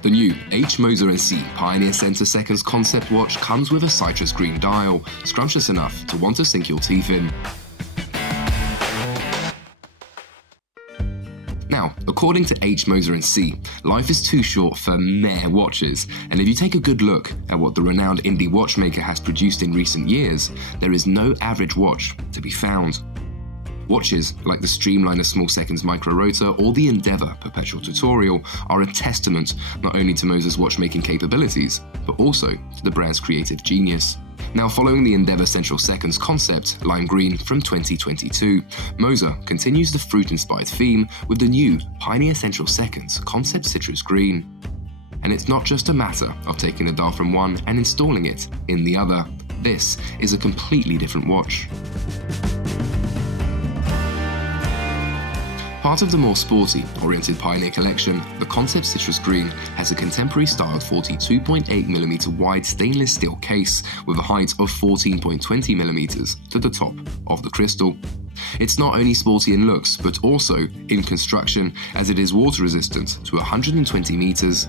The new Moser Cie Pioneer Center Seconds concept watch comes with a citrus green dial, scrumptious enough to want to sink your teeth in. Now, according to Moser Cie, life is too short for meh watches, and if you take a good look at what the renowned indie watchmaker has produced in recent years, there is no average watch to be found. Watches like the Streamliner Small Seconds Micro Rotor or the Endeavour Perpetual Tutorial are a testament not only to Moser's watchmaking capabilities, but also to the brand's creative genius. Now, following the Endeavour Central Seconds concept, lime green, from 2022, Moser continues the fruit-inspired theme with the new Pioneer Central Seconds concept citrus green. And it's not just a matter of taking the dial from one and installing it in the other. This is a completely different watch. Part of the more sporty-oriented Pioneer collection, the Concept Citrus Green has a contemporary styled 42.8mm wide stainless steel case with a height of 14.20mm to the top of the crystal. It's not only sporty in looks, but also in construction, as it is water resistant to 120 meters.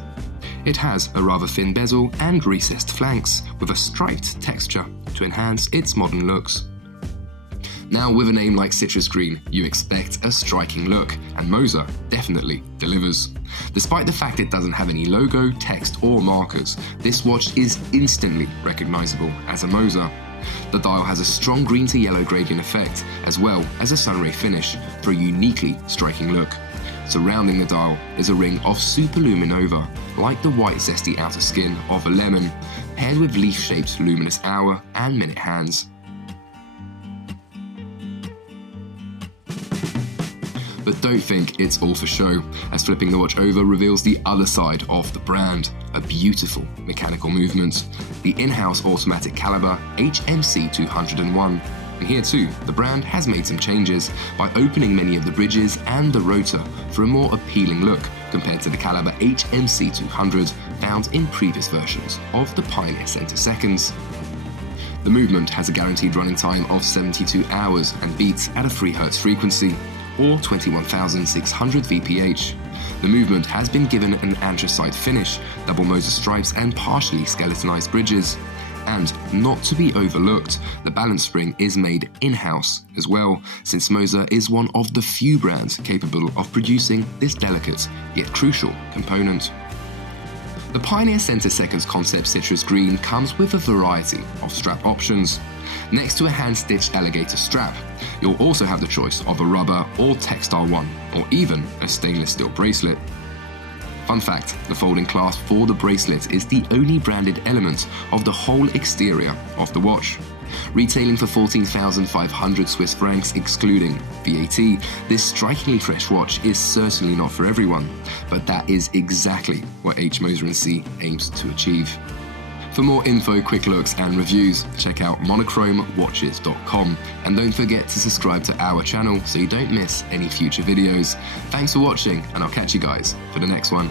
It has a rather thin bezel and recessed flanks with a striped texture to enhance its modern looks. Now, with a name like Citrus Green, you expect a striking look, and Moser definitely delivers. Despite the fact it doesn't have any logo, text, or markers, this watch is instantly recognizable as a Moser. The dial has a strong green to yellow gradient effect, as well as a sunray finish for a uniquely striking look. Surrounding the dial is a ring of superluminova, like the white zesty outer skin of a lemon, paired with leaf-shaped luminous hour and minute hands. But don't think it's all for show, as flipping the watch over reveals the other side of the brand, a beautiful mechanical movement, the in-house automatic caliber HMC 201. And here too, the brand has made some changes by opening many of the bridges and the rotor for a more appealing look compared to the caliber HMC 200 found in previous versions of the Pioneer Center Seconds. The movement has a guaranteed running time of 72 hours and beats at a 3 Hz frequency, or 21,600 VPH. The movement has been given an anthracite finish, double Moser stripes and partially skeletonized bridges. And not to be overlooked, the balance spring is made in-house as well, since Moser is one of the few brands capable of producing this delicate yet crucial component. The Pioneer Center Seconds Concept Citrus Green comes with a variety of strap options. Next to a hand-stitched alligator strap, you'll also have the choice of a rubber or textile one, or even a stainless steel bracelet. Fun fact, the folding clasp for the bracelet is the only branded element of the whole exterior of the watch. Retailing for 14,500 Swiss francs excluding VAT, this strikingly fresh watch is certainly not for everyone, but that is exactly what Moser Cie aims to achieve. For more info, quick looks and reviews, check out Monochrome-Watches.com, and don't forget to subscribe to our channel so you don't miss any future videos. Thanks for watching, and I'll catch you guys for the next one.